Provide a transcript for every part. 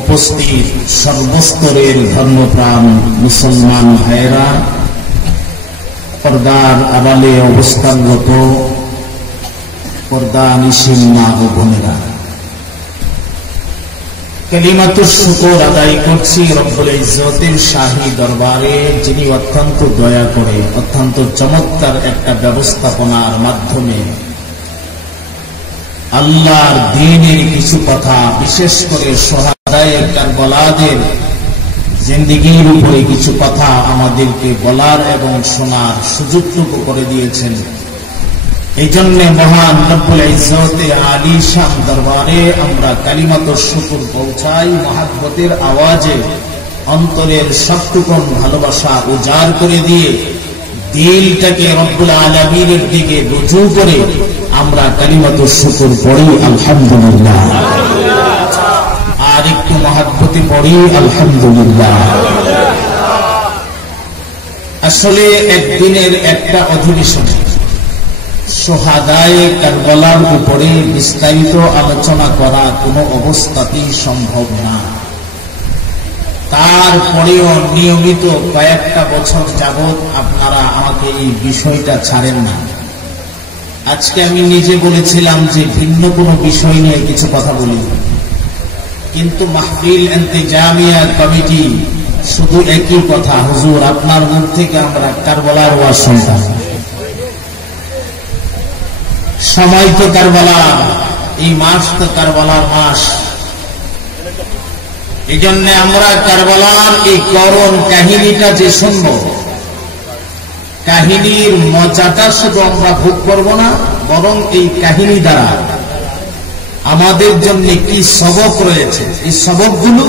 উপস্থিত সর্বস্তরের ধর্মপ্রাণ মুসলমান ভাইয়েরা, পর্দার আড়ালে অবস্থানরত পর্দানিশীন মা ও বোনেরা, কালিমাতুশ শুকর আদায় করছি রব্বুল ইজ্জতের শাহী দরবারে, যিনি অত্যন্ত দয়া করে অত্যন্ত চমৎকার একটা ব্যবস্থাপনার মাধ্যমে আল্লাহর দ্বীনের কিছু কথা, বিশেষ করে শহাদায়ে কারবালাদের জিন্দেগীর উপরে কিছু কথা আমাদেরকে বলার এবং শোনার সুযোগটুকু করে দিয়েছেন। এই জন্য মহান রব্বুল ইজ্জতে আলীশান দরবারে আমরা কালিমাতুশ শুকর পৌঁছাই, মহাব্বতের আওয়াজে অন্তরের সবটুকুন ভালোবাসা উজাড় করে দিয়ে দিলটাকে রব্বুল আলামিনের দিকে রুজু করে আমরা কালিমাতুশ শুকর পড়ি আলহামদুলিল্লাহ, আর একটু মহাব্বতে পড়ি আলহামদুলিল্লাহ। আসলে একদিনের একটা অধিবেশন শহাদায়ে কারবালার উপরে বিস্তারিত আলোচনা করা কোনো অবস্থাতেই সম্ভব না। তারপরেও নিয়মিত কয়েকটা বছর যাবৎ আপনারা আমাকে এই বিষয়টা ছাড়েন না। আজকে আমি নিজে বলেছিলাম যে ভিন্ন কোনো বিষয় নিয়ে কিছু কথা বলি, কিন্তু মাহফিল ইন্তেজামিয়া কমিটি শুধু একই কথা, হুজুর আপনার মুখ থেকে আমরা কারবালার ওয়াজ শুনতাম, সময় তো কারবালা, এই মাস তো কারবালার মাস, এই জন্য আমরা কারবালার এই করুণ কাহিনীটা যে শুনব, কাহিনীর মজাটা শুধু আমরা ভোগ করব না, বরং এই কাহিনী দ্বারা আমাদের জন্য কি সবক রয়েছে, এই সবকগুলো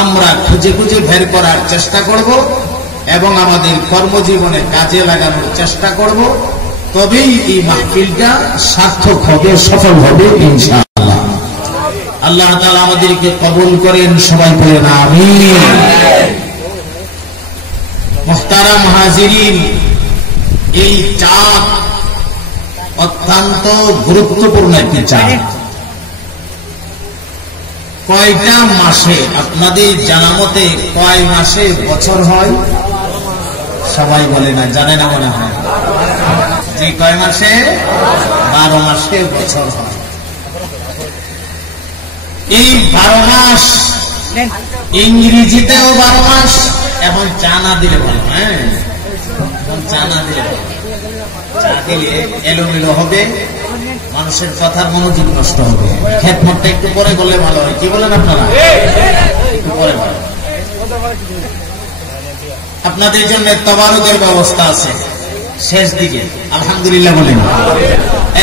আমরা খুঁজে খুঁজে বের করার চেষ্টা করব এবং আমাদের কর্মজীবনে কাজে লাগানোর চেষ্টা করব। তবেই এই মাহফিলটা সার্থক হবে, সফল হবে ইনশাআল্লাহ। আল্লাহ তাআলা আমাদেরকে কবুল করেন, সবাই বলেন আমিন। মুহতারাম হাজিরিন, এই চাঁদ অত্যন্ত গুরুত্বপূর্ণ একটি চাঁদ। কয়টা মাসে আপনাদের জানা মতে কয় মাসে বছর হয়? সবাই বলে না, জানে না মনে হয় যে কয় মাসে? 12 মাসে বছর হয়। এই 12 মাস ইংরেজিতেও 12 মাস। এখন চা না দিলে ভালো, হ্যাঁ চা না দিলে ভালো, চা দিলে এলোমেলো হবে, মানুষের কথার মনোযোগ নষ্ট হবে। খেদমতটা একটু পরে করলে ভালো হয়, কি বলেন আপনারা? একটু পরে ভালো। আপনাদের জন্য তবারকের ব্যবস্থা আছে শেষ দিকে, আলহামদুলিল্লাহ বলেন।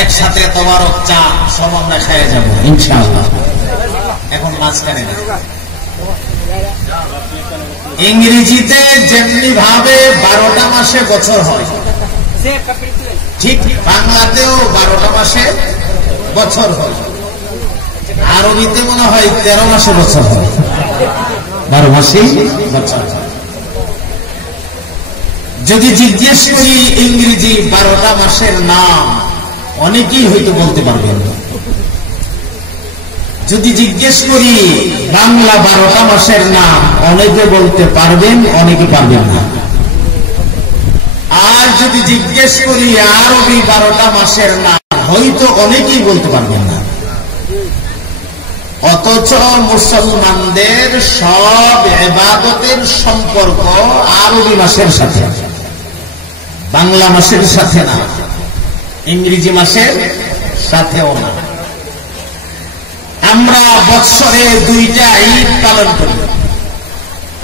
একসাথে তবারক চা সব আমরা খেয়ে যাব ইনশাআল্লাহ। এখন মাঝখানে না, ইংরেজিতে যেমনি ভাবে 12টা মাসে বছর হয়, ঠিক বাংলাতেও 12টা মাসে বছর হয়। আরবিতে মনে হয় 13 মাসে বছর হয়, 12 মাসেই বছর হয়। যদি জিজ্ঞেস করি ইংরেজি 12টা মাসের নাম, অনেকেই হয়তো বলতে পারবেন। যদি জিজ্ঞেস করি বাংলা 12টা মাসের নাম, অনেকে বলতে পারবেন, অনেকে পারবেন না। আর যদি জিজ্ঞেস করি আরবি 12টা মাসের নাম, হয়তো অনেকেই বলতে পারবেন না। অথচ মুসলমানদের সব ইবাদতের সম্পর্ক আরবি মাসের সাথে, বাংলা মাসের সাথে না, ইংরেজি মাসের সাথেও না। আমরা বৎসরে 2টা ঈদ পালন করি।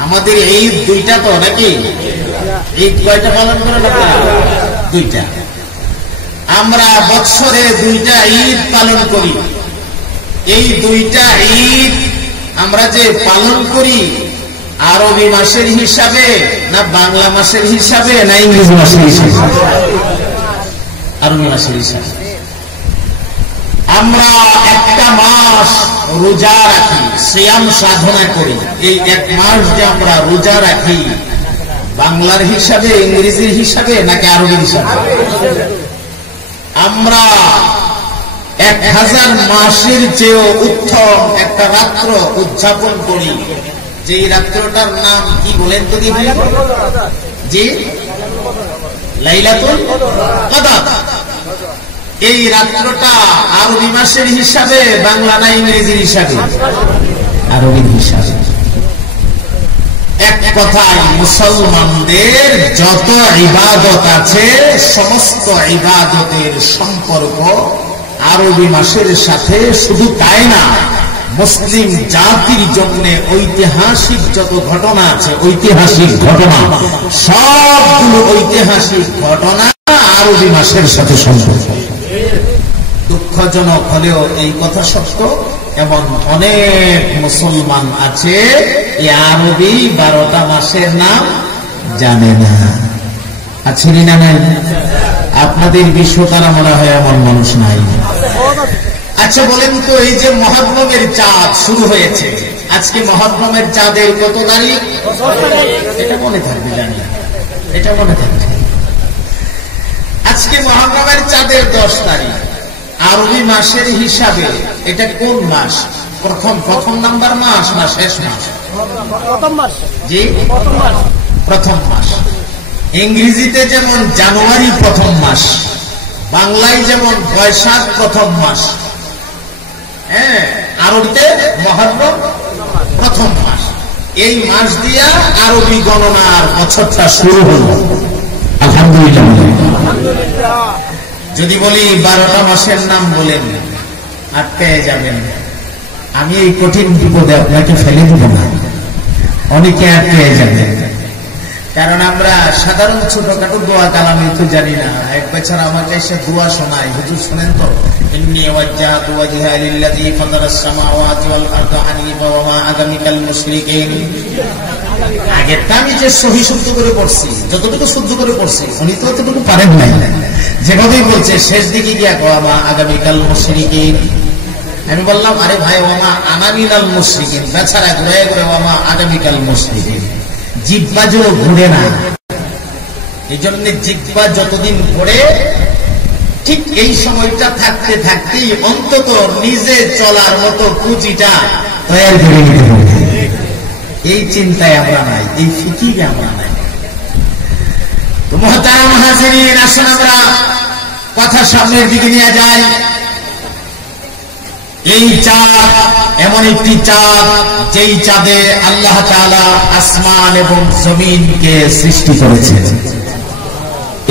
আমাদের ঈদ 2টা তো নাকি? ঈদ কয়টা পালন করেন আপনারা? 2টা। আমরা বৎসরে 2টা ঈদ পালন করি। এই 2টা ঈদ আমরা যে পালন করি, আরবি মাসের হিসাবে না বাংলা মাসের হিসাবে না ইংরেজি মাসের হিসাবে? আরবি মাসের হিসাবে। আমরা একটা মাস রোজা রাখি, সিয়াম সাধনা করি। এই 1 মাস যে আমরা রোজা রাখি, বাংলার হিসাবে, ইংরেজির হিসাবে নাকি আরবির হিসাবে? আমরা 1000 মাসের চেয়েও উত্তম একটা রাত্র উদযাপন করি, যেই রাত্রটার নাম কি বলেন তো দেখি? জি, লাইলাতুল কদর। এই রাত্রটা আরবি মাসের হিসাবে, বাংলা না ইংরেজির হিসাবে? আরবির হিসাবে। এক কথায় মুসলমানদের যত ইবাদত আছে সমস্ত ইবাদতের সম্পর্ক আরবি মাসের সাথে। শুধু তাই না, মুসলিম জাতির জন্য ঐতিহাসিক যত ঘটনা আছে, ঐতিহাসিক ঘটনা সবগুলো ঐতিহাসিক ঘটনা আরবি মাসের সাথে সম্পর্ক। দুঃখজনক হলেও এই কথা সত্য, এবং অনেক মুসলমান আছে এই আরবি 12টা মাসের নাম জানে না। আছে না? নাই? আপনাদের বিশ্ব তারা মনে হয় এমন মানুষ নাই। আচ্ছা বলেন তো, এই যে মহররমের চাঁদ শুরু হয়েছে, আজকে মহররমের চাঁদের কত তারিখ? এটা মনে থাকবে, জানি এটা মনে থাকবে। আজকে মহররমের চাঁদের 10 তারিখ। আরবি মাসের হিসাবে এটা কোন মাস? প্রথম নাম্বার মাস না শেষ মাস? প্রথম মাস। জি, প্রথম মাস। ইংরেজিতে যেমন জানুয়ারি প্রথম মাস, বাংলায় যেমন বৈশাখ প্রথম মাস, হ্যাঁ, আরবিতে মহররম প্রথম মাস। এই মাস দিয়া আরবি গণনার বছরটা শুরু হল। আলহামদুলিল্লাহ। যদি বলি 12টা মাসের নাম বলেন, আটকে যাবেন। আমি এই কঠিন বিপদে আপনাকে ফেলে দিব না, অনেকে আটকে যাবেন। কারণ আমরা সাধারণ ছোটখাটো দোয়া কালামই তো জানি না। এক বছর আমাকে এসে দোয়া শোনায়, হুজুর শোনেন তো, ইন্নী ওয়াজ্জাহতু ওয়াজহিয়া লিল্লাযী ফাতারাস সামাওয়াতি ওয়াল আরদা হানিফা ওয়া মা আনা মিনাল মুশরিকিন। আগেরটা আমি যে সহি শুদ্ধ করে পড়ছি, যতটুকু শুদ্ধ করে পড়ছি, উনি তো অতটুকু পারেন নাই। যেভাবেই বলছে শেষ দিকে গিয়া ওয়া মা আগামীকাল মুশরিকিন। আমি বললাম, আরে ভাই, ওয়া মা আনা মিনাল মুশরিকিন, বেচারা ঘুরে ঘুরে ওয়া মা আগামীকাল মুশরিকিন। জিহ্বা যে ঘুরে না, এই জন্য জিহ্বা যতদিন ঘুরে, ঠিক এই সময়টা থাকতে থাকতেই অন্তত নিজে চলার মতো পুঁজিটা তৈরি করে নিতে হবে। এই চিন্তায় আমরা নাই, এই ফিকিরে আমরা নাই। তো মুহতারাম হাজিরিন, আসুন আমরা কথা সামনের দিকে নিয়ে যাই। এই চাঁদ এমন একটি চাঁদ, যেই চাঁদে আল্লাহ তাআলা আসমান এবং জমিনকে সৃষ্টি করেছেন।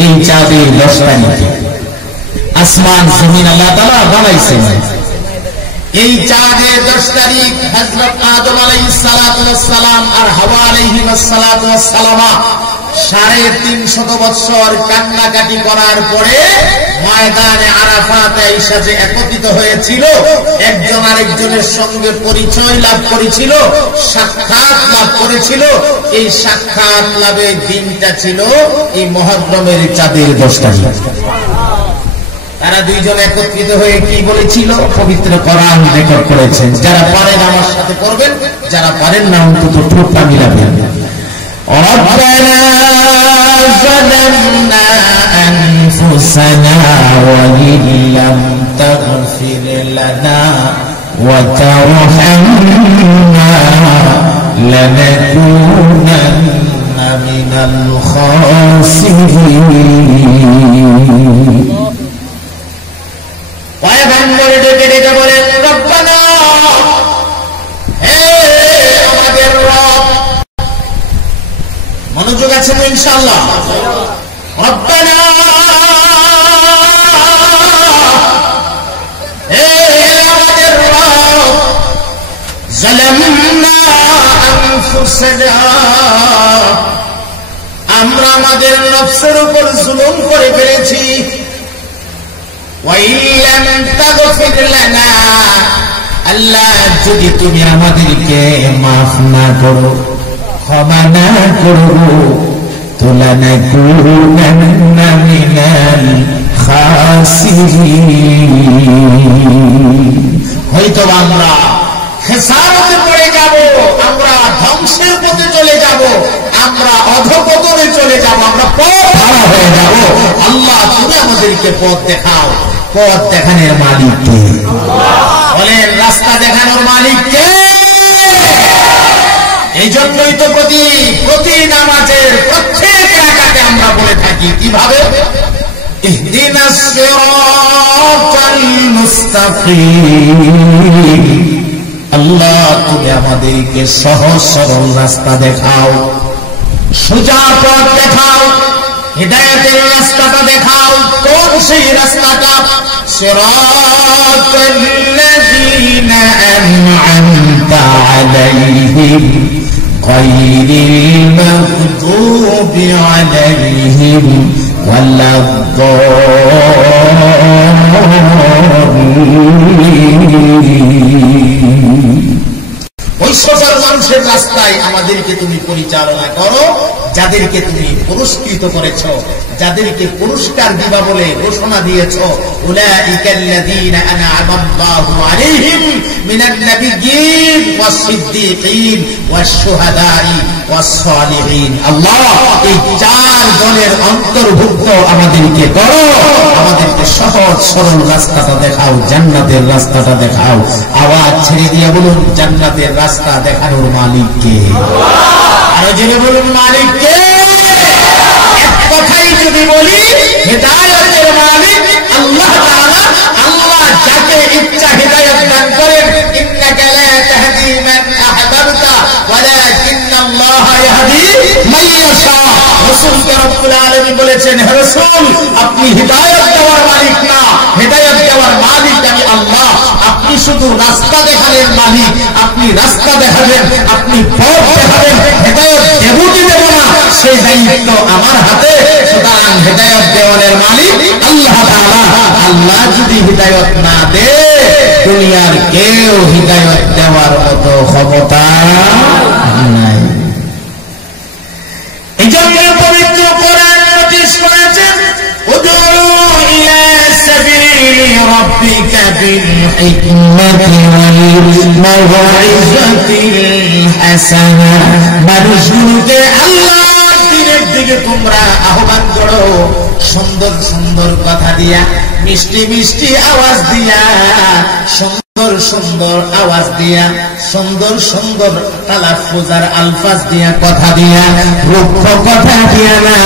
এই চাঁদের 10 তারিখ আসমান জমিন আল্লাহ তাআলা বানাইছেন। এই চাঁদের 10 তারিখ হযরত আদম আলাইহিস সালাতু ওয়াস সালাম আর হাওয়া আলাইহিস সালাতু ওয়াস সালামা 350 বছর কান্নাকাটি করার পরে ময়দানে আরাফাতে এসে যে একত্রিত হয়েছিল, একজন আরেকজনের সঙ্গে পরিচয় লাভ করেছিল, সাক্ষাৎ লাভ করেছিল। এই সাক্ষাৎ লাভের দিনটা ছিল এই মুহররমের চাঁদের 10 তারিখ। তারা দুইজন একত্রিত হয়ে কি বলেছিল? পবিত্র কোরআন রেকর্ড করেছেন। যারা পারেন আমার সাথে পড়বেন, যারা পারেন না অন্তত ঠোঁটটা মিলাবেন। ربنا ظلمنا أنفسنا وإن لم تغفر لنا وترحمنا لنكونن من الخاسرين। পয়গম্বর ডেকে ডেকে বলেন, রব্বানা, হে আমাদের রব। মনোযোগ আছে তো ইনশাআল্লাহ? রব্বানা, হে আমাদের রব, যালামনা আনফুসানা, আমরা আমাদের নফসের উপর জুলুম করে ফেলেছি। ওয়া ইল্লাম তাগফির লানা, আল্লাহ যদি তুমি আমাদেরকে মাফ না করো, ক্ষমা না করো, লানাকুনান্না মিনাল খাসিরিন, হয়তো আমরা খেসারতে পড়ে যাব, আমরা ধ্বংসের পথে চলে যাব, আমরা অধঃপতনে চলে যাব, আমরা পথ হারা হয়ে যাব। আল্লাহ তুমি আমাদেরকে পথ দেখাও। পথ দেখানোর মালিক কে? বলেন, রাস্তা দেখানোর মালিক কে? এই জন্যই তো প্রতি নামাজের প্রত্যেক রাকাতে আমরা বলে থাকি কিভাবে, ইহদিনাস সিরাতাল মুস্তাকিম। আল্লাহ, তুমি আমাদেরকে সহজ সরল রাস্তা দেখাও, সোজা পথ দেখাও, হিদায়াতের রাস্তাটা দেখাও। কোন সেই রাস্তাটা? সিরাতাল্লাযীনা আন'আমতা আলাইহিম গায়রিল মাগদুবি আলাইহিম ওয়ালাদ-দাল্লিন। ওই সকল মানুষের রাস্তায় আমাদেরকে তুমি পরিচালনা করো যাদেরকে তুমি পুরস্কৃত করেছ, যাদেরকে পুরস্কার দিবা বলে ঘোষণা দিয়েছ। উলাইকাল্লাযীনা আন'আমাল্লাহু আলাইহিম মিনান নাবিয়্যিন ওয়াস-সিদ্দীকিন ওয়াশ-শুহাদাই ওয়াস-সালিহিন। আল্লাহ, এই চার দলের অন্তর্ভুক্ত আমাদেরকে করো, আমাদেরকে সহজ সরল রাস্তাটা দেখাও, জান্নাতের রাস্তাটা দেখাও। আওয়াজ ছেড়ে দিয়ে বলুন, জান্নাতের রাস্তা দেখানোর মালিক কে? আরো জেনে বলুন, মালিক কে? এক কথাই যদি বলি, হিদায়াতের মালিক আল্লাহ তাআলা। আল্লাহ যাকে ইচ্ছা হিদায়াত দান করেন। ইন্নাকা লা তাহদি মান আহবাবতা ওয়ালাকিন্নাল্লাহা ইয়াহদি মান ইয়াশা। রাসূলকে রব্বুল আলামিন বলেছেন, হে রাসূল, আপনি হিদায়াত দেওয়ার মালিক না, হিদায়াত দেওয়ার মালিক আমি আল্লাহ। আপনি শুধু রাস্তা দেখানোর মালিক, আপনি রাস্তা দেখাবেন, আপনি পথ দেখাবেন। হিদায়াত দেব কি দেব না সেই দায়িত্ব আমার হাতে। সুতরাং হিদায়াত দেওয়ার মালিক আল্লাহ তাআলা। আল্লাহ যদি হিদায়াত না দেয়, দুনিয়ার কেউ হিদায়াত দেওয়ার মতো ক্ষমতা নাই। এই জন্য পবিত্র কোরআন নোটিশ করেছেন, উদউ ইলা সাবিলি রাব্বিকা বিল হিকমাতি ওয়াল মাওইযাতিল হাসানা। মানুষগুলোকে আল্লাহর দ্বীনের দিকে তোমরা আহ্বান করো, সুন্দর সুন্দর কথা দিয়া, মিষ্টি মিষ্টি আওয়াজ দিয়া, সুন্দর সুন্দর আওয়াজ দিয়া, সুন্দর সুন্দর তালাফুজার আলফাজ দিয়া, কথা দিয়া, রূক্ষ কথা দিয়া না,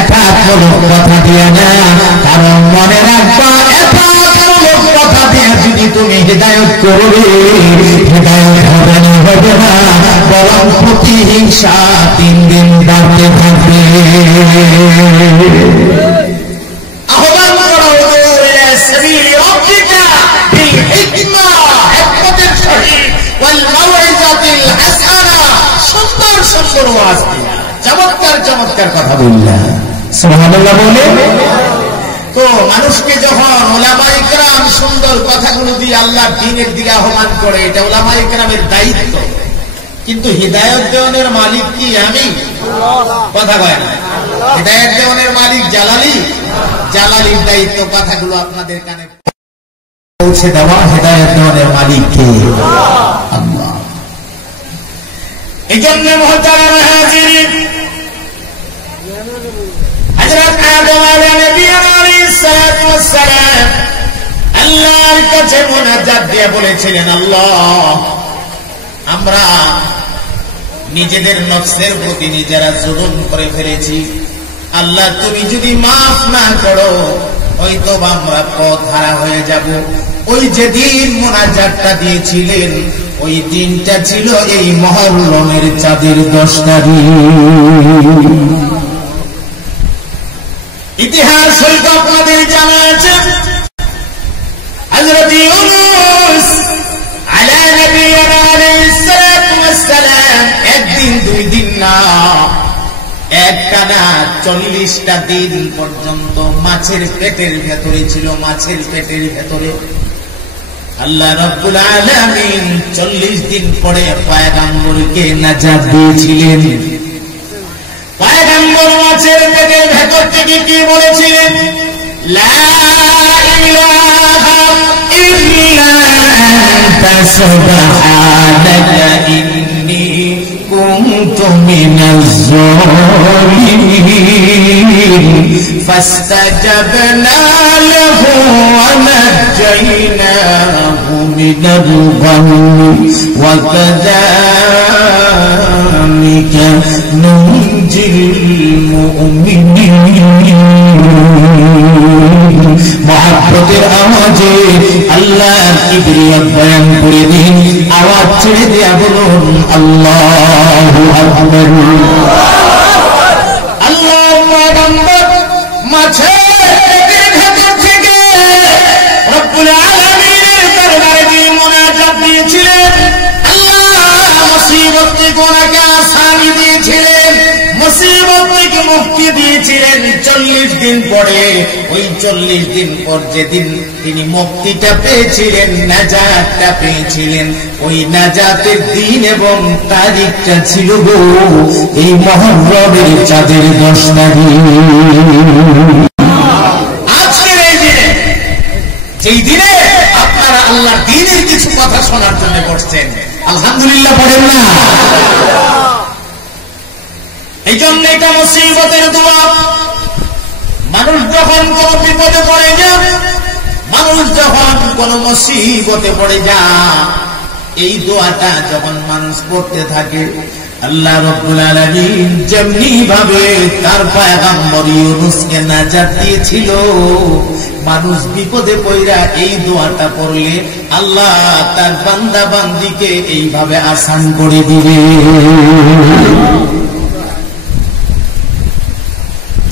একাত্মক কথা দিয়া না। কারণ মনে রাখবা, একাত্মক কথা দিয়া যদি তুমি হিদায়াত করবে, হিদায়াত হবে না, বরং প্রতিহিংসা 3 দিন বাড়তে থাকবে। আহ্বান করো, ইলা সাবিলি রাব্বিকা বিল হিকমা, হিকমতের সহিত, ওয়াল মাওইযাতিল হাসানা, সুন্দর সুন্দর ওয়াজ দিয়া, চমৎকার চমৎকার কথা বললা। সুবহানাল্লাহ বলে তো মানুষকে যখন উলামায়ে কেরাম সুন্দর কথাগুলো দিয়ে আল্লাহর দ্বীনের দিকে আহ্বান করে, এটা উলামায়ে কেরামের দায়িত্ব। কিন্তু হিদায়াত দেওয়ানের মালিক কি? আমি? কথা কয় না। হিদায়াত দেওয়ানের মালিক জালালি? জালালির দায়িত্ব কথাগুলো আপনাদের কানে পৌঁছে দেওয়া। হিদায়াত দেওয়ানের মালিক কে? আল্লাহ। এই জন্য মুহতারাম হাজিরিন, হযরত আদম আলাইহিস সালাতু ওয়াস সালাম আল্লাহর কাছে মুনাজাত দিয়ে বলেছিলেন, আল্লাহ, আমরা নিজেদের নফসের প্রতি নিজেরা জুলুম করে ফেলেছি। আল্লাহ, তুমি যদি মাফ না করো, হয়তো আমরা পথ হারা হয়ে যাব। ওই যেদিন মুনাজাতটা দিয়েছিলেন, ওই দিনটা ছিল এই মুহররমের চাঁদের 10 তারিখ। ইতিহাস হয়তো আপনাদের জানা আছে, হযরত ইউনূস আলা নবিয়্যিনা আলাইহিস সালাতু ওয়াস সালাম একদিন 2 দিন না, একটানা 40টা দিন পর্যন্ত মাছের পেটের ভেতরে ছিল। মাছের পেটের ভেতরে আল্লাহ রাব্বুল আলামিন 40 দিন পরে পয়গম্বরকে নাজাত দিয়েছিলেন। পয়গম্বর মাছের পেটের ভেতর থেকে কি বলেছিলেন? লা ইলাহা ইল্লা আনতা সুবহানাকা ইন্নী كنت من الظالمين فاستجبنا له ونجيناه من الغم وكذلك ننجي المؤمنين محبতের আওয়াজে আল্লাহর কিবরিয়া বয়ান করে দিন আওয়াজ ছেড়ে দিয়া বলুন আল্লাহু আকবার আল্লাহু আকবার মাঝে পেটের ভেতর থেকে রব্বুল আলামিনের দরবারে দিয়ে মুনাজাত দিয়েছিলেন আল্লাহ মুসিবত থেকে ওনাকে আসানি দিয়েছিলেন মুসিবত থেকে মুক্তি দিয়েছিলেন 40 দিন পরে ওই 40 দিন পর যেদিন তিনি মুক্তিটা পেয়েছিলেন নাজাতটা পেয়েছিলেন ওই নাজাতের দিন এবং তারিখটা ছিল গো এই মুহররমের চাঁদের 10 তারিখ আজকের এই দিনে যেই দিনে আপনারা আল্লাহর দ্বীনের কিছু কথা শোনার জন্য বসছেন আলহামদুলিল্লাহ পড়েন না এই জন্য এটা মুসিবতের দোয়া মানুষ যখন কোন বিপদে পড়ে যায় মানুষ যখন কোন মুসিবতে পড়ে যায় এই দোয়াটা যখন মানুষ পড়তে থাকে আল্লাহ রাব্বুল আলামিন যেমনি ভাবে তার পয়গম্বর ইউনূসকে নাজাত দিয়েছিল মানুষ বিপদে পড়া এই দোয়াটা পড়লে আল্লাহ তার বান্দা বান্দীকে এইভাবে আসান করে দিবে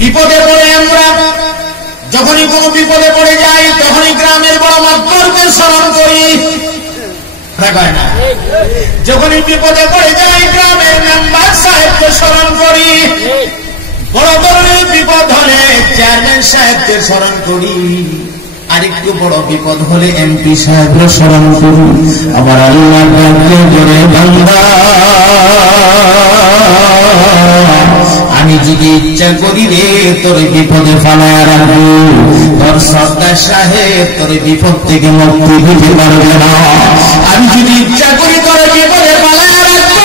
বিপদে পড়ে আমরা যখনই কোনো বিপদে পড়ে যাই তখনই গ্রামের বড় মাতবরকে স্মরণ করি না যখনই বিপদে পড়ে যাই গ্রামের মেম্বার সাহেবকে স্মরণ করি বড় ধরনের বিপদ হলে চেয়ারম্যান সাহেবকে স্মরণ করি আরেকটু বড় বিপদ হলে এমপি সাহেবকে স্মরণ করি আমার আল্লাহ বান্দা আমি যদি ইচ্ছা করি রে তোর বিপদে ফালায়া রাখবো তোর সর্দার সাহেব তোর বিপদ থেকে মুক্তি দিতে পারবে না আমি যদি ইচ্ছা করি তোর বিপদে ফালায়া রাখবো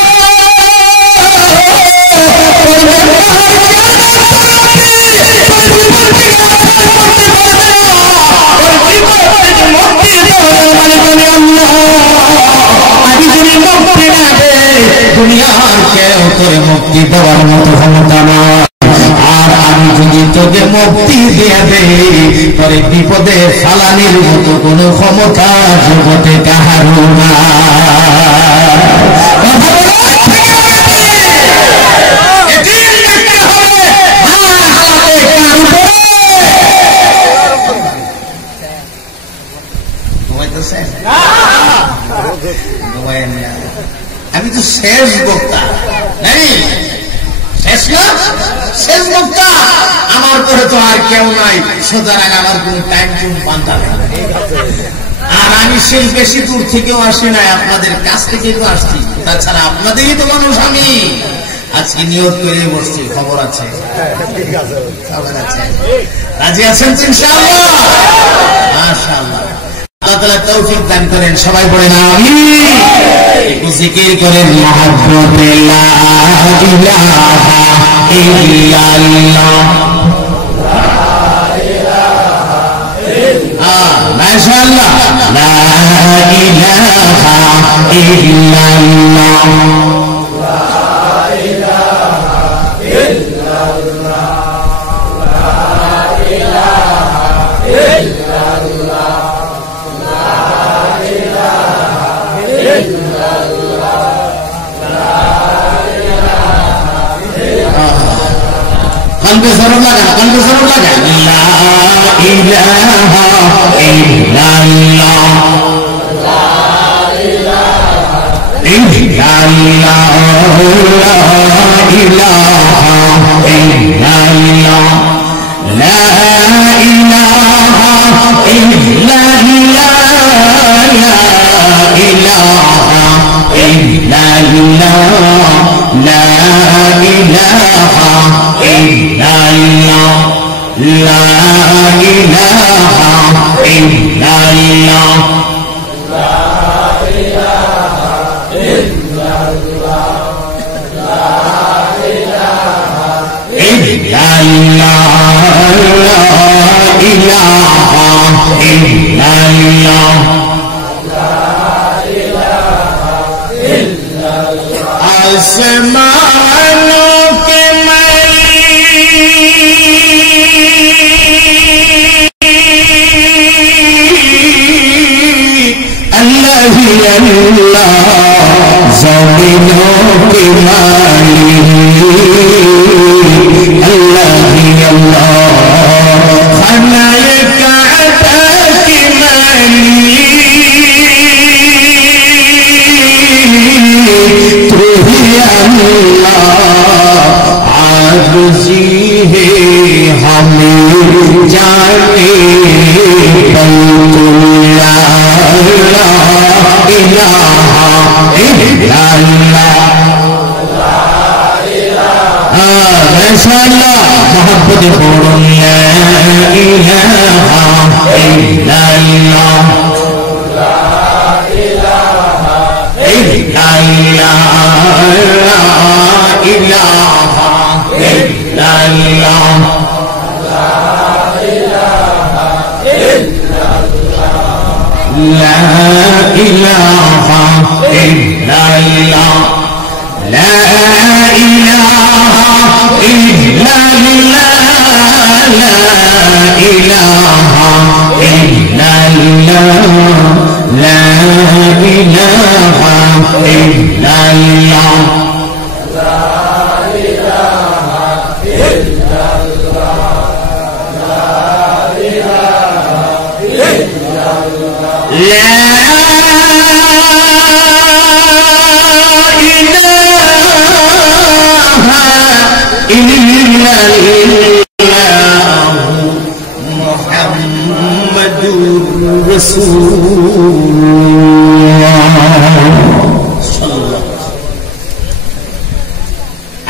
দুনিয়ার কেউ তোর মুক্তি দেওয়ার মতো ক্ষমতা নয় আর আমি যদি তোকে মুক্তি দিয়ে দেই তোর বিপদে ফালানির মতো কোনো ক্ষমতা জগতে কাহারও না আমি তো শেষ বক্তা নাই শেষ না শেষ বক্তা আমার পরে তো আর কেউ নাই সুতরাং আমার কোন টাইম জুম বান্ধা নেই আর আমি শেষ বেশি দূর থেকেও আসি নাই আপনাদের কাছ থেকে তো আসছি তাছাড়া আপনাদেরই তো মানুষ আমি আজকে নিয়োগ করে বসছি খবর আছে রাজি আছেন ইনশাআল্লাহ মাশাআল্লাহ আল্লাহ তাআলা তৌফিক দান করেন সবাই পড়েন আমিন একটু জিকির করেন মুহাব্বতে লা ইলাহা ইল্লাল্লাহ মাশাআল্লাহ লা ইলাহা ইল্লাল্লাহ জরুর লাগা লা ইলাহা ইল্লাল্লাহ লা ইলাহা ইল্লাল্লাহ লা ইলাহা ইল্লাল্লাহ লা ইলাহা ইল্লাল্লাহ লা ইলাহা ইল্লাল্লাহ লা ইলাহা ইল্লাল্লাহ লা ইলাহা ইল্লাল্লাহ লা ইলাহা ইল্লাল্লাহ ইল্লাল্লাহ आसमानों के मालिक अल्लाह ही अल्लाह, ज़मीनों के मालिक अल्लाह ही अल्लाह, खानाए काबा के मालिक आरज़ी है हमें जाने बल्ला इलाहा इल्लल्लाह। माशाअल्लाह मोहब्बत बोलो ला इलाहा इल्लल्लाह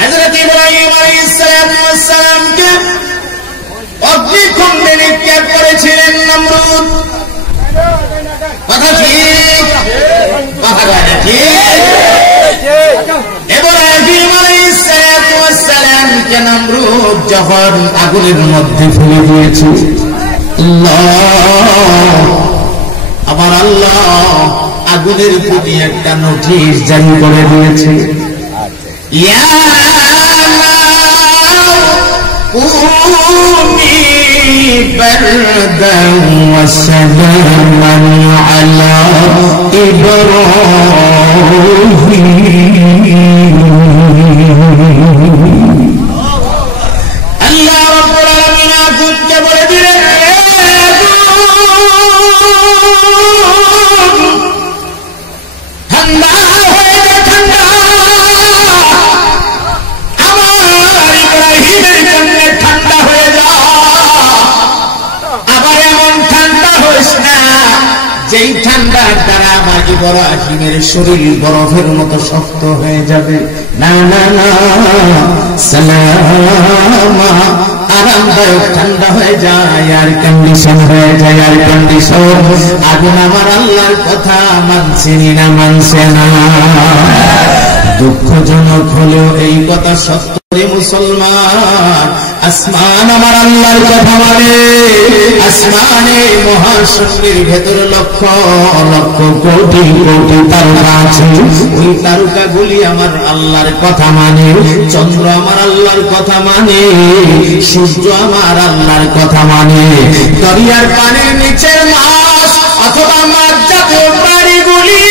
हज़रत इब्राहिम अलैहिस्सलाम के अग्निकुंडे निक्षेप করেছিলেন নমরুদ। কথা ঠিক? কথা ঠিক? ইব্রাহিম अलैहिस्सलाम কে নমরুদ যখন আগুনের মধ্যে ফেলে দিয়েছে, আমার আল্লাহ আগুনের প্রতি একটা নোটিশ জারি করে দিয়েছে, ইয়া কুনি বারদান ওয়া সালামান আলা ইব্রাহিম। আল্লাহ রাব্বুল আলামিন আগুনকে বলে দিলেন, ঠান্ডা হয়ে যা, ঠান্ডা আমার ইব্রাহিমের জন্য ঠান্ডা হয়ে যা। আবার এমন ঠান্ডা হইস না যেই ঠান্ডার দ্বারা আমার ইব্রাহিমের শরীর বরফের মতো শক্ত হয়ে যাবে। না না না, সালামা আরামদায়ক ঠান্ডা হয়ে যায়, এয়ার কন্ডিশন হয়ে যায়, এয়ার কন্ডিশন। আগুন আমার আল্লাহর কথা মানছে না, মানছে না। দুঃখজনক হলেও এই কথা সত্য রে মুসলমান, আসমান আমার আল্লাহর কথা মানে। আসমানে মহাশূন্যের ভেতরে লক্ষ লক্ষ কোটি কোটি তারকা আছে, ওই তারকাগুলি আমার আল্লাহর কথা মানে। চন্দ্র আমার আল্লাহর কথা মানে, সূর্য আমার আল্লাহর কথা মানে। দরিয়ার পানির নিচের মাছ অথবা মাছ জাতীয় প্রাণীগুলি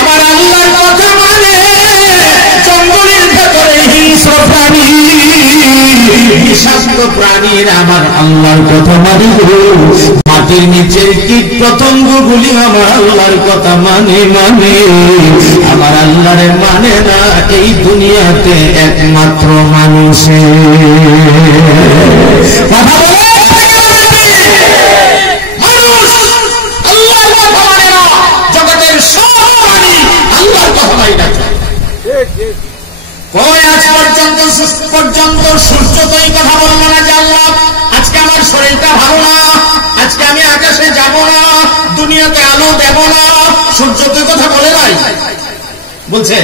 আমার আল্লাহর কথা মানে। জঙ্গলের ভেতরে হিংস্র প্রাণী, বিষাক্ত প্রাণীর আমার আল্লাহর কথা মানে। মাটির নিচের কীট পতঙ্গগুলি আমার আল্লাহর কথা মানে মানে। আমার আল্লাহরে মানে না এই দুনিয়াতে একমাত্র মানুষে। কথা বলে মানুষ আল্লাহর কথা মানে না, জগতের সব প্রাণী আল্লাহর কথা মানে না। কই আজ পর্যন্ত সূর্য তো এই কথা বলল না যে আল্লাহ আজকে আমার শরীরটা ভালো না, আজকে আমি আকাশে যাব না, দুনিয়াতে আলো দেব না। সূর্য তো কথা বলে নাই। বলছে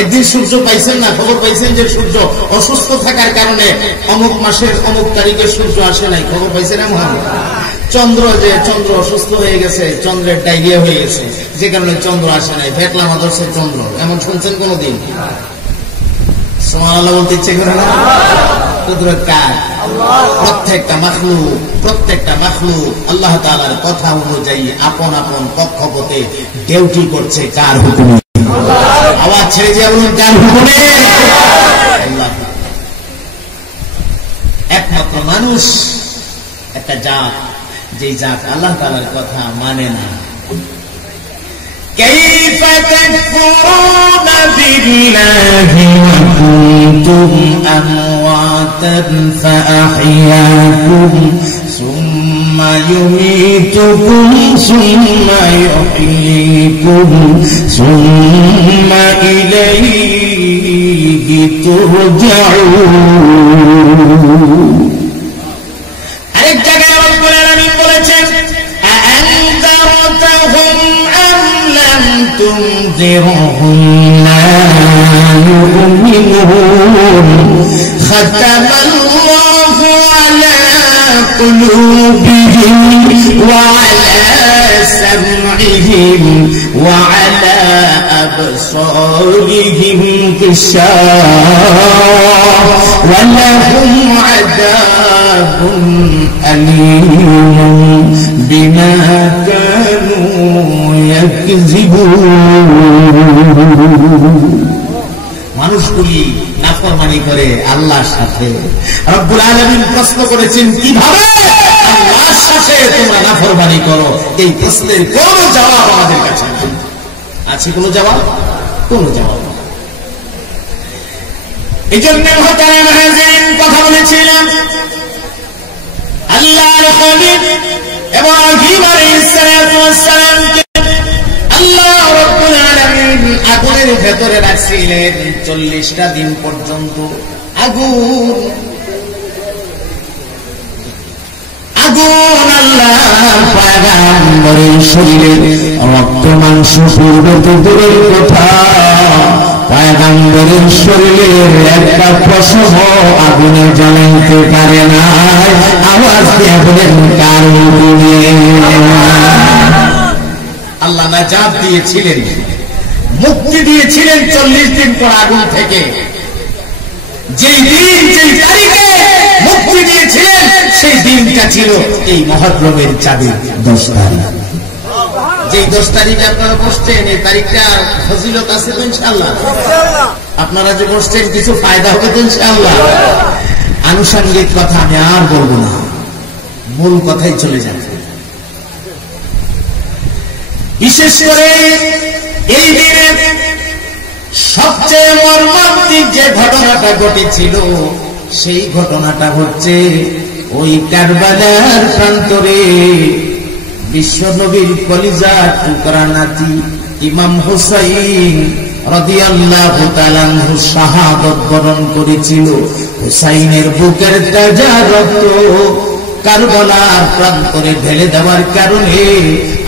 একদিন সূর্য পাইছেন না, খবর পাইছেন যে সূর্য অসুস্থ থাকার কারণে অমুক মাসের অমুক তারিখে সূর্য আসে নাই, খবর পাইছেন এমন? চন্দ্র অসুস্থ হয়ে গেছে, চন্দ্রের ডায়রিয়া হয়ে গেছে, যে কারণে চন্দ্র আসে নাই, ভেটলা মাদর্শের চন্দ্র, এমন শুনছেন কোনদিন? সুবহানাল্লাহ বলতে ইচ্ছে করে না? কুদরত কার? প্রত্যেকটা মাখলুক আল্লাহ তাআলার কথা অনুযায়ী আপন আপন কক্ষপথে ডিউটি করছে। কার হুকুমে? আওয়াজ ছেড়ে দিয়ে বলুন, কার হুকুমে? আল্লাহ। একমাত্র মানুষ একটা জাত, যেই জাত আল্লাহ তাআলার কথা মানে না। كيف تكفرون بالله وكنتم أمواتا فأحياكم ثم يميتكم ثم يحييكم ثم إليه ترجعون। আরেক জায়গায় রব্বুল আলামিন বলেছেন, أأنذرتهم أم لم تنذرهم لا يؤمنون ختم الله على قلوبهم وعلى سمعهم وعلى أبصارهم غشاوة ولهم عذاب أليم بما كانوا يكذبون। মানুষগুলি নাফরমানি করে আল্লাহর সাথে। রব্বুল আলামিন প্রশ্ন করেছেন, কিভাবে আল্লাহর সাথে তোমরা নাফরমানি করো? এই প্রশ্নের কোন জবাব আমাদের কাছে নেই। আছে কোন জবাব? কোন জবাব। এই জন্য মুহতারাম হাজিরিন, কথা বলেছিলাম আল্লাহর খলিল ইব্রাহিম আলাইহিস সালাতু ওয়াস সালামকে আল্লাহ রাব্বুল আলামিন আগুনের ভেতরে রাখছিলেন 40টা দিন পর্যন্ত। আগুন আল্লাহর পয়গম্বরের শরীরে রক্ত মাংস পূর্বে তো দূরের কথা, পয়গম্বরের শরীরের একটা পশম আগুনে জ্বালাইতে পারে না। আওয়াজ দিয়ে বলেন, কার হুকুমে? আল্লাহ নাজাত দিয়েছিলেন, মুক্তি দিয়েছিলেন 40 দিন পর আগুন থেকে। যেই দিন, যেই তারিখে মুক্তি দিয়েছিলেন, সেই দিনটা ছিল এই মহররমের চাঁদের 10 তারিখ। যেই 10 তারিখে আপনারা বসছেন, এই তারিখটা ফজিলত আছে তো ইনশাআল্লাহ? আপনারা যে বসছেন কিছু ফায়দা হবে তো ইনশাআল্লাহ? আনুষঙ্গিক কথা আমি আর বলবো না, মূল কথাই চলে যাচ্ছে। বিশেষ করে এই দিনে সবচেয়ে মর্মান্তিক যে ঘটনাটা ঘটেছিল, সেই ঘটনাটা হচ্ছে ওই কারবালার প্রান্তরে বিশ্বনবীর কলিজার টুকরা নাতি ইমাম হুসাইন রাদিয়াল্লাহু তাআলা আনহু শাহাদাত বরণ করেছিল। হুসাইনের বুকের তাজা রক্ত কারবালার প্রান্তরে ঢেলে দেওয়ার কারণে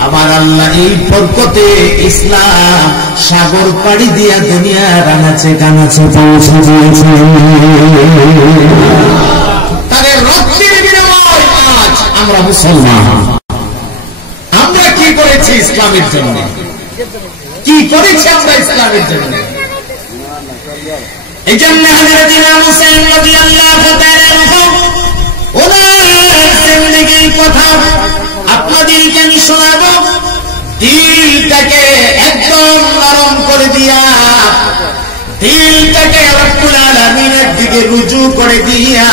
আমার আল্লাহ এই বরকতে ইসলাম সাগর পাড়ি দিয়া দুনিয়ার আনাচে কানাচে পৌঁছে দিয়েছে। তাদের রক্তের বিনিময়ে আজ আমরা মুসলমান। আমরা কি করেছি ইসলামের জন্য? কি করেছি আমরা ইসলামের জন্য? এই জন্য হযরত ইমাম হুসাইন রাদিয়াল্লাহু তাআলা আনহু ওনার জিন্দেগীর কথা আপনাদেরকে আমি শোনাবো। দিলটাকে একদম নরম করে দিয়া, দিলটাকে রব্বুল আলামিনের দিকে রুজু করে দিয়া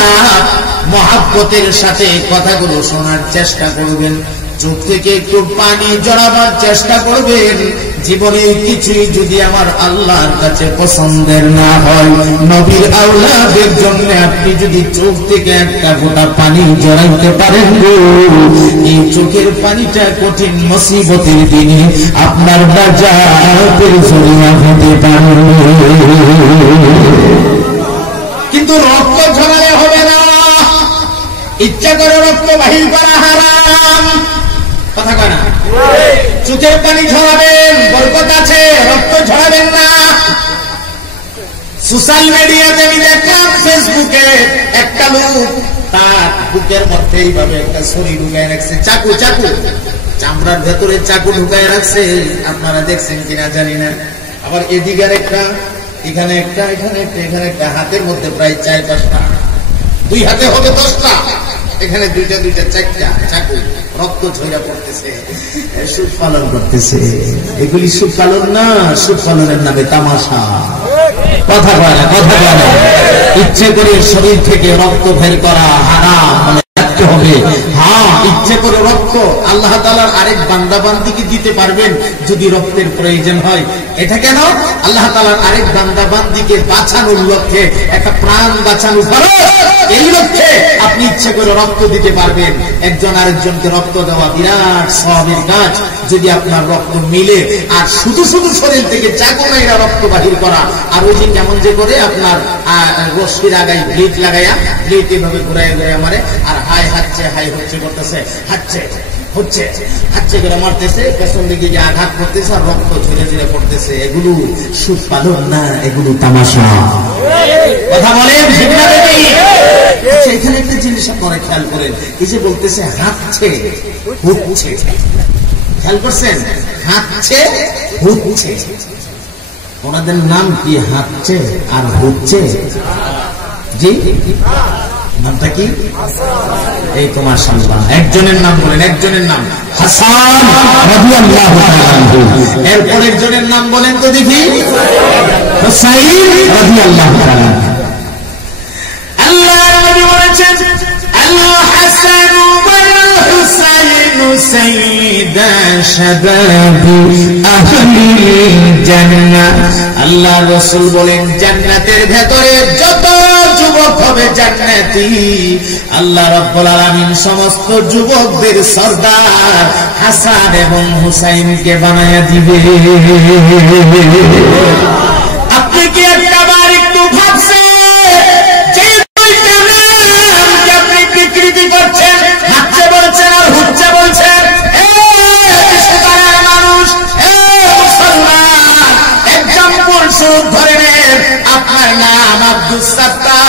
মহব্বতের সাথে কথাগুলো শোনার চেষ্টা করবেন। চোখ থেকে একটু পানি জড়াবার চেষ্টা করবেন। জীবনে কিছুই যদি আমার আল্লাহর কাছে পছন্দের না হয়, নবীর আওলাদের জন্য আপনি যদি চোখ থেকে একটা ফোঁটা পানি জড়াইতে পারেন, এই চোখের পানিটা কঠিন মুসিবতের দিনে আপনার নাজাতের জরিয়া হতে পারে। কিন্তু রক্ত ঝরালে হবে না, ইচ্ছা করে রক্ত বাহির করা হারাম। কথা কয় না? চোখের পানি ঝরাবেন, বরকত আছে, রক্ত ঝরাবেন না। সোশ্যাল মিডিয়াতে আমি দেখলাম ফেসবুকে একটা লোক তার বুকের মধ্যে এইভাবে একটা ছুরি ঢুকায় রাখছে, চাকু চামড়ার ভেতরে চাকু ঢুকায় রাখছে। আপনারা দেখছেন কিনা জানি না। আবার এদিকে একটা, এখানে একটা, এখানে একটা, হাতের মধ্যে প্রায় 4-5টা, 2 হাতে হবে 10টা, এখানে 2টা 4টা চাকু, রক্ত ঝইরা পড়তেছে, সুদ পালন করতেছে। এগুলি সুদ পালন না, সুদ পালনের নামে তামাশা। কথা বলে ইচ্ছে করে শরীর থেকে রক্ত বের করা হারাম, মানে রাখতে হবে। হ্যাঁ, ইচ্ছে করে রক্ত আল্লাহ তাআলার আরেক বান্দা বান্দিকে দিতে পারবেন যদি রক্তের প্রয়োজন হয়। এটা কেন? আল্লাহ তাআলার আরেক বান্দা বান্দিকে বাঁচানোর লক্ষ্যে, একটা প্রাণ বাঁচানোর ফরজ, এই লক্ষ্যে আপনি ইচ্ছে করে রক্ত দিতে পারবেন। একজন আরেকজনকে রক্ত দেওয়া বিরাট সওয়াবের কাজ। যদি আপনার রক্ত মিলে, আর শুধু শরীর থেকে চাকু মাইরা রক্ত বাহির করা, আর ওই যে কেমন যে করে আপনার রশ্মির আগায় ব্লেড লাগাইয়া, ব্লেড এভাবে ঘুরাইয়া মারে, আর হাই হচ্ছে করতেছে, হাচ্ছে করে মারতেছে, পেছন দিকে যে আঘাত করতেছে আর রক্ত ঝরে পড়তেছে। এগুলো সুদ পালন না, এগুলো তামাশা। কথা বলেন ঠিক না? এখানে একটা জিনিস আপনারা খেয়াল করেন, এই যে বলতেছে হাঁটছে হুচ্ছে, খেয়াল করছেন? হাঁটছে হুচ্ছে, ওনাদের নাম কি? হাঁটছে আর হুচ্ছে। জি, নামটা কি? এই তোমার সন্তান। একজনের নাম বলেন, একজনের নাম হাসান রাদিয়াল্লাহু তাআলা আনহু। এরপর একজনের নাম বলেন তো দেখি, হুসাইন রাদিয়াল্লাহু তাআলা। আল্লাহর নবী বলেছেন, আল হাসান ওয়াল হুসাইন সাইয়্যিদা শাবাবি আহলিল জান্নাহ। আল্লাহর রাসূল বলেন, জান্নাতের ভেতরে যত যুবক হবে জান্নাতি, আল্লাহ রাব্বুল আলামিন সমস্ত যুবকদের সরদার হাসান এবং হুসাইনকে বানায়া দিবে। আপনি কি একবার একটু ভাবছেন যে দুইটা নামকে আপনি বিকৃতি করছেন, হাচ্ছে বলছেন আর হুচ্ছে বলছেন? মানুষ, মুসলমান, একজন পুরুষ ধরে নেন, আপনার নাম আব্দুল সাত্তার।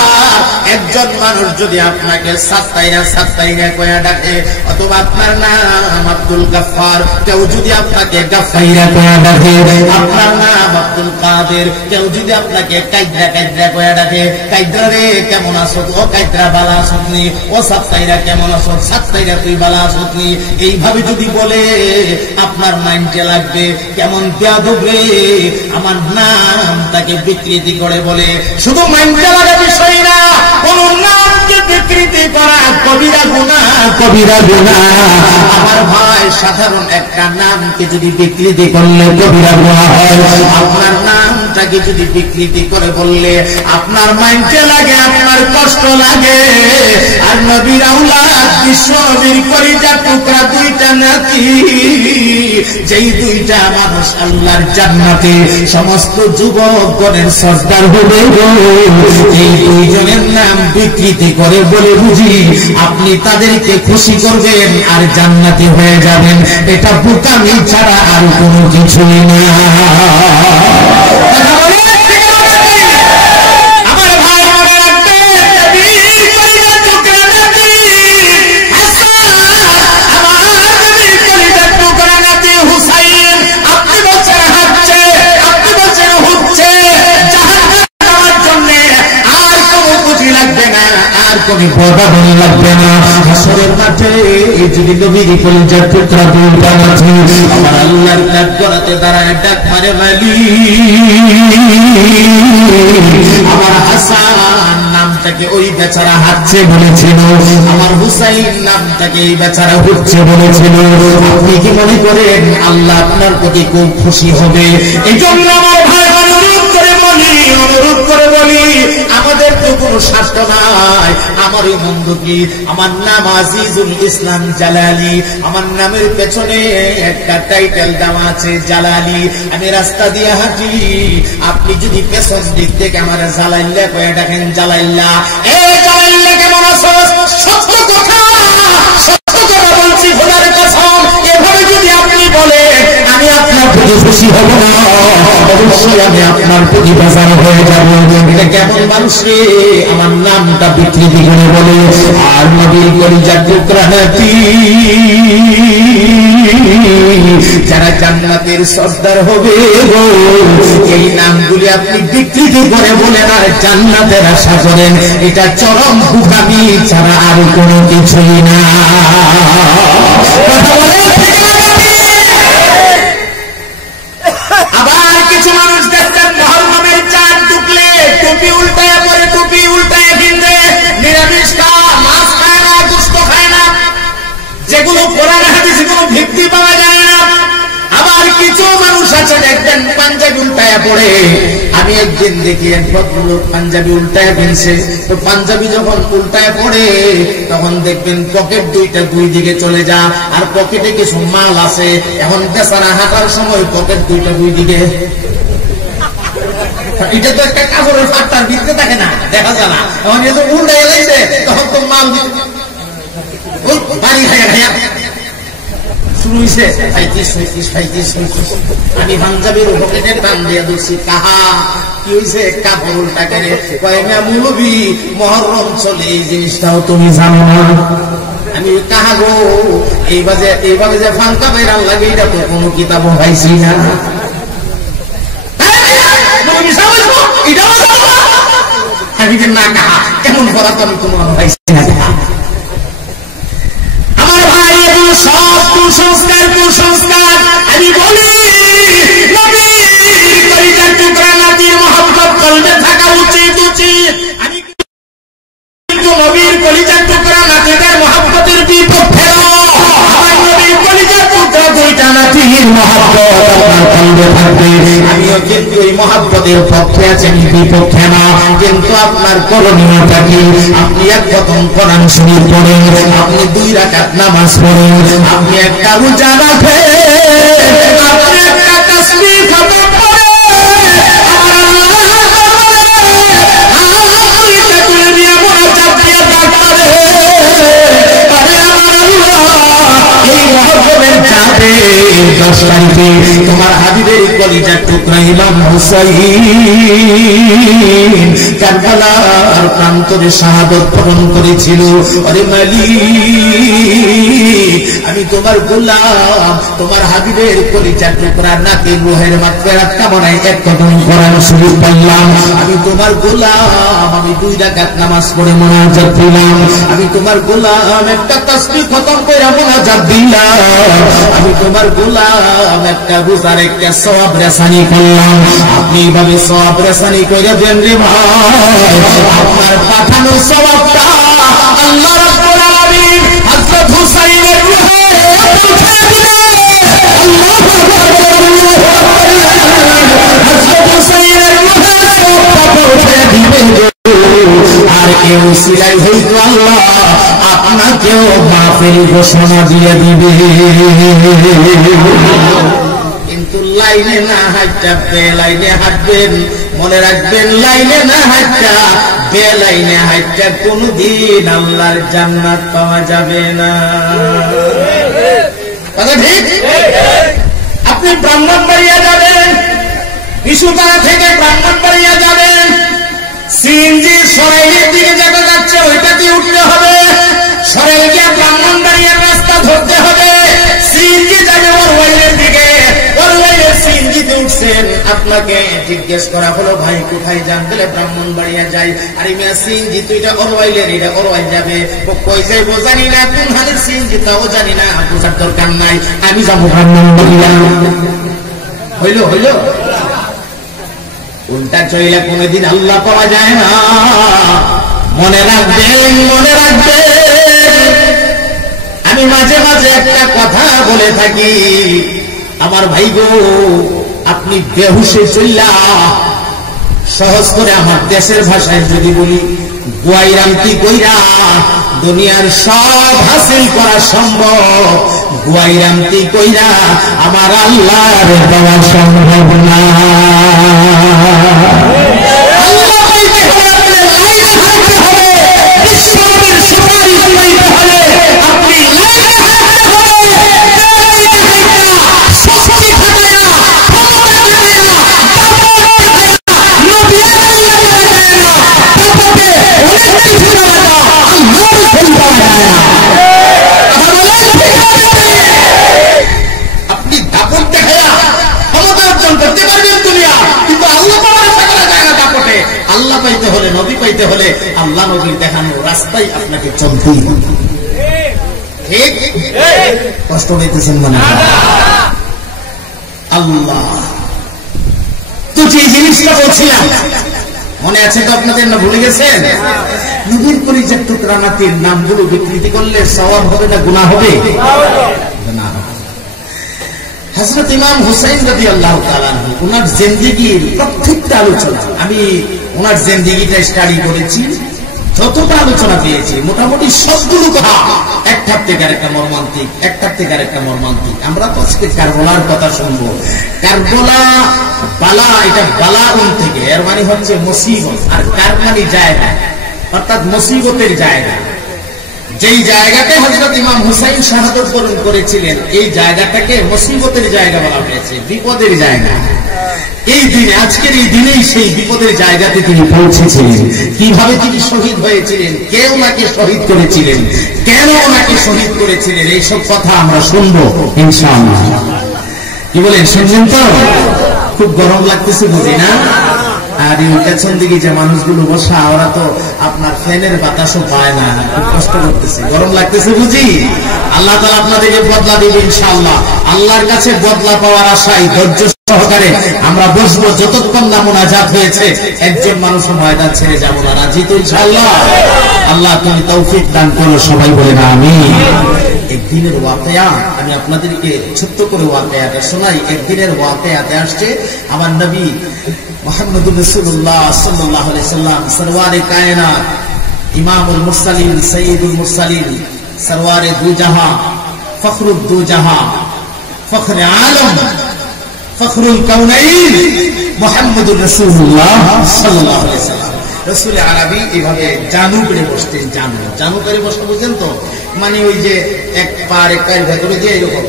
একজন মানুষ যদি আপনাকে সাত্তাইরা কয়া ডাকে, অথবা আপনার নাম আব্দুল গাফফার, কেউ যদি আপনাকে গাফফাইরা কয়া ডাকে, আপনার নাম আব্দুল কাদের, কেউ যদি আপনাকে কাইদরা কয়া ডাকে, কাইদরা রে কেমন আছো? ও কাইদরা বালা আসনি। ও সাত্তাইরা কেমন আছো? সাত্তাইরা তুই বালা আসনি। এইভাবে যদি বলে, আপনার মাইন্ডে লাগবে কেমন বেয়াদব রে, আমার নাম তাকে বিকৃতি করে বলে। শুধু মাইন্ডে লাগা বিষয় না, কোন নামকে বিকৃতি করা কবিরা গুনাহ, কবিরা গুনাহ। আমার ভাই, সাধারণ একটা নামকে যদি বিকৃতি করলে কবিরা গুনাহ হয়, আপনার নামটাকে যদি বিকৃতি করে বললে আপনার মাইন্ডে লাগে, আপনার কষ্ট লাগে। আর নবীর আওলাদ বিশ্ব নবীর কলিজার টুকরা দুইটা নাতি, যেই দুইটা মানুষ আল্লাহর জান্নাতে সমস্ত যুবকগণের সরদার হবে, এই দুইজনের নাম বিকৃতি করে বলে বুঝি আপনি তাদেরকে খুশি করবেন আর জান্নাতি হয়ে যাবেন। এটা বোকামি ছাড়া আর কোনো কিছুই না। আমার ভাই, কোন বদল লাগবে না। হাসরের মাঠে যদি নবীর কলিজার টুকরা দুইটা নাতি আমার আল্লাহর কাঠ করাতে দাঁড়ায় ডাক মারে, মালি আমার হাসান নামটাকে ওই বেচারা হাঁটছে বলেছিল, আমার হুসাইন নামটাকে এই বেচারা হুচ্ছে বলেছিল। আপনি কি মনে করেন আল্লাহ আপনার প্রতি খুব খুশি হবে? এই জন্য আমার ভাই অনুরোধ করে বলি, আমাদের তো কোনো স্বার্থ নাই। আমারই মন্দ কি? আমার নাম আজিজুল ইসলাম জালালি, আমার নামের পেছনে একটা টাইটেল দেওয়া আছে জালালি। আমি রাস্তা দিয়ে হাঁটি, আপনি যদি পেছন দিক থেকে আমার জালাইল্লা কয়ে ডাকেন, জালাইল্লা, এ জালাইল্লা কেমন আছো? সত্য কথা বলছি, খোদার কসম, এভাবে যদি আপনি বলেন, আমি আপনার প্রতি খুশি হব না। অবশ্যই আমি আপনার প্রতি বেজার হয়ে যাব। এটা কেমন মানুষ রে, আমার নামটা বিকৃতি করে বলে, আর নবীর কলিজার টুকরা নাতি যারা জান্নাতের সর্দার হবে গো, এই নামগুলি আপনি বিকৃতি করে বলেন আর জান্নাতের আশা করেন, এটা চরম বোকামি ছাড়া আর কোনো কিছুই না। আবার কিছু মানুষ দেখতেন মহরমের চাঁদ ঢুকলে টুপি উল্টায় পরে, টুপি উল্টায় কিনবে, নিরামিষ খায়, মাছ খায় না, গোশত খায় না, যেগুলো কোরআন হাদিসে কোনো ভিত্তি পাওয়া যায় না। আবার কিছু মানুষ আছে দেখবেন পাঞ্জাবি উল্টায়া পড়ে। আমি একদিন দেখি এক ভদ্রলোক পাঞ্জাবি উল্টায়া ফেলছে, তো পাঞ্জাবি যখন উল্টায়া পড়ে তখন দেখবেন পকেট দুইটা দুই দিকে চলে যা, আর পকেটে কিছু মাল আছে। এখন বেচারা হাঁটার সময় পকেট দুইটা দুই দিকে, এটা তো একটা কাপড়ের ফাটার ভিতরে থাকে না, দেখা যায় না। এখন যেহেতু উল্টে এলাইছে তখন তো মাল বাড়ি খাইয়া খাইয়া শুরু হয়েছে। আমি পাঞ্জাবির পকেটে টান দিয়ে ধরছি, কাহা কি হয়েছে, কাপড় উল্টা করে কয় না মৌলবী মহরম চলে, এই জিনিসটাও তুমি জানো না। আমি কাহা গো, এইভাবে যে ফাঙ্কা বেরান লাগে এটা তো কোনো কিতাব পাইছি না। আমি যে না কাহা কেমন করা তো আমি তোমার পাইছি না। আমার ভাই এগুলো সব কুসংস্কার, কুসংস্কার। আমি বলি নবীর কলিজার টুকরা নাতির মহব্বত কলবে থাকা উচিত উচিত। আমি কিন্তু নবীর কলিজার টুকরা নাতিদের মহব্বতের বিপক্ষে আমার নবীর কলিজার টুকরা দুইটা নাতির মহব্বত আপনার কলবে থাকবে। আমিও কিন্তু এই মহব্বতের পক্ষে আছি, বিপক্ষে না। কিন্তু আপনার করণীয়টা কি? আপনি এক প্রথম কোরআন শরীফ পড়েন, আপনি 2 রাকাত নামাজ পড়েন, আপনি একটা রোজা রাখেন, আপনি একটা তাসবিহ খতম করেন, আমার আল্লাহ নিয়ে মুনাজাত দিয়ে ডাকতে, আরে আমার আল্লাহ এই মহব্বতের চাপে 10 তারিখে তোমার হাবিবের কলিজার টুকরা ইমাম হুসাইন কারবালার প্রান্তরে শাহাদত বরণ করেছিল। আরে মালিক, আমি তোমার গোলাম, তোমার হাবিবের কলিজার টুকরা নাতির রূহের মাগফিরাত কামনায় এক কদম কোরআন শরীফ পড়লাম। আমি তোমার গোলাম, আমি 2 রাকাত নামাজ পড়ে মুনাজাত দিলাম। আমি তোমার গোলাম, একটা তাসবিহ খতম করে মুনাজাত দিলাম। আমি তোমার গোলাম, একটা রোজার একটা সওয়াব রেসানি করলাম। আপনি এইভাবে সওয়াব রেসানি করে দেন রে ভাই, আপনার পাঠানো সওয়াবটা আল্লাহ রাব্বুল আলামিন হযরত হুসাইনের রূহে পৌঁছে দিবে। আল্লাহু আকবার, হযরত হুসাইনের রূহে সওয়াবটা পৌঁছে দিবে। আর কেউ সিলাই হইতো আল্লাহ আপনাকেও মাফের ঘোষণা দিয়ে দিবে। কিন্তু লাইনে না হাঁটা বেলাইনে হাঁটবেন, মনে রাখবেন লাইনে না হাঁটা বেলাইনে হাঁটা কোনদিন আল্লাহর জান্নাত পাওয়া যাবে না। কথা ঠিক? আপনি ব্রাহ্মণবাড়িয়া যাবেন, ইসুতলা থেকে ব্রাহ্মণবাড়িয়া যাবেন, সিএনজি সরাইলের দিকে যেতে যাচ্ছে ওইটাতে উঠতে হবে, সরাইল গিয়ে ব্রাহ্মণবাড়িয়ার রাস্তা ধরতে হবে, সিএনজি যাবে ওরওয়াইলের দিকে, ওরওয়াইলের সিএনজিতে উঠছেন, আপনাকে জিজ্ঞেস করা হলো ভাই কোথায় যান, বলে ব্রাহ্মণবাড়িয়া যাই। আরে মিয়া সিএনজি তো এটা ওরওয়াইলের, এটা ওরওয়াইল যাবে, কই যাইবো জানি না, কোন হালের সিএনজি তাও জানি না, বোঝার দরকার নাই, আমি যাবো ব্রাহ্মণবাড়িয়া। হইলো হইলো, উল্টা চইলে কোনদিন আল্লাহ পাওয়া যায় না। মনে রাখবেন, মনে রাখবেন। আমি মাঝে মাঝে একটা কথা বলে থাকি, আমার ভাই গো, আপনি বেহুশে চইলা সহজ করে আমার দেশের ভাষায় যদি বলি, গুয়াইরামতি কইরা দুনিয়ার সব হাসিল করা সম্ভব, গুয়াইরামতি কইরা আমার আল্লাহর পাওয়া সম্ভব না। অর্জন করতে পারবেন দুনিয়া, কিন্তু আল্লাহ পাওয়ার সেখানে জায়গা দাপটে। আল্লাহ পাইতে হলে, নবী পাইতে হলে আল্লাহ নবীর দেখানো রাস্তায় আপনাকে চলতেই হবে। ঠিক কষ্ট পেতেছেন মনে আল্লাহ। তো যে জিনিসটা বলছিলাম মনে আছে তো আপনাদের, না ভুলে গেছেন? নবীর পরিচয় টুকরা নাতির নামগুলো বিকৃতি করলে সওয়াব হবে না গুনাহ হবে? না। হযরত ইমাম হুসাইন রাদিয়াল্লাহু তাআলা আনহু ওনার জিন্দেগীর প্রত্যেকটা আলোচনা, আমি ওনার জিন্দেগীটা স্টাডি করেছি, যতটা আলোচনা পেয়েছি মোটামুটি সবগুলো কথা একটার থেকে আরেকটা মর্মান্তিক, একটার থেকে আরেকটা মর্মান্তিক। আমরা তো আজকে কারবালার কথা শুনবো। কারবালা বালা, এটা বালাউন থেকে, এর মানে হচ্ছে মুসিবত, আর কারমানি জায়গা অর্থাৎ মুসিবতের জায়গা। যেই জায়গাতে হযরত ইমাম হুসাইন শাহাদাত বরণ করেছিলেন, এই জায়গাটাকে মুসিবতের জায়গা বলা হয়েছে, বিপদের জায়গা। এই দিনে, আজকের এই দিনেই সেই বিপদের জায়গাতে তিনি পৌঁছেছিলেন। কিভাবে তিনি শহীদ হয়েছিলেন, কে ওনাকে শহীদ করেছিলেন, কেন ওনাকে শহীদ করেছিলেন, এইসব কথা আমরা শুনবো ইনশাআল্লাহ। কি বলেন, শুনছেন তো? খুব গরম লাগতেছে বুঝি না? আর এই পেছন দিকে যে মানুষগুলো বসা, ওরা তো আপনার ফ্যানের বাতাসও পায় না, খুব কষ্ট করতেছে, গরম লাগতেছে বুঝি। আল্লাহ তাআলা আপনাদেরকে বদলা দিবে ইনশাআল্লাহ। আল্লাহর কাছে বদলা পাওয়ার আশায় ধৈর্য সহকারে আমরা বসবো, যতক্ষণ না মুনাজাত হয়েছে একজন মানুষ ময়দান ছেড়ে যাব না। রাজি তো ইনশাআল্লাহ? আল্লাহ তুমি তৌফিক দান করো, সবাই বলে না আমিন। একদিনের ওয়াকিয়া আমি আপনাদেরকে ছোট্ট করে ওয়াকিয়াটা শোনাই। একদিনের ওয়াকিয়াতে আসছে আমার নবী মুহাম্মদুর রাসূলুল্লাহ সাল্লাল্লাহু আলাইহি সাল্লাম, সরওয়ারে কায়নাত, ইমামুল মুরসালিন, সাইয়্যিদুল মুরসালিন, সরওয়ারে দু জাহান, ফখরুদ দু জাহান, ফখরে আলম, ফখরুল কাউনাইন মুহাম্মদুর রাসূলুল্লাহ সাল্লাল্লাহু আলাইহি সাল্লাম। রাসূল আরবি এইভাবে জানু করে বসতেন। জানু করে বসতে বুঝেন তো, মানে ওই যে এক পা এক পায়ের ভেতরে দিয়ে এরকম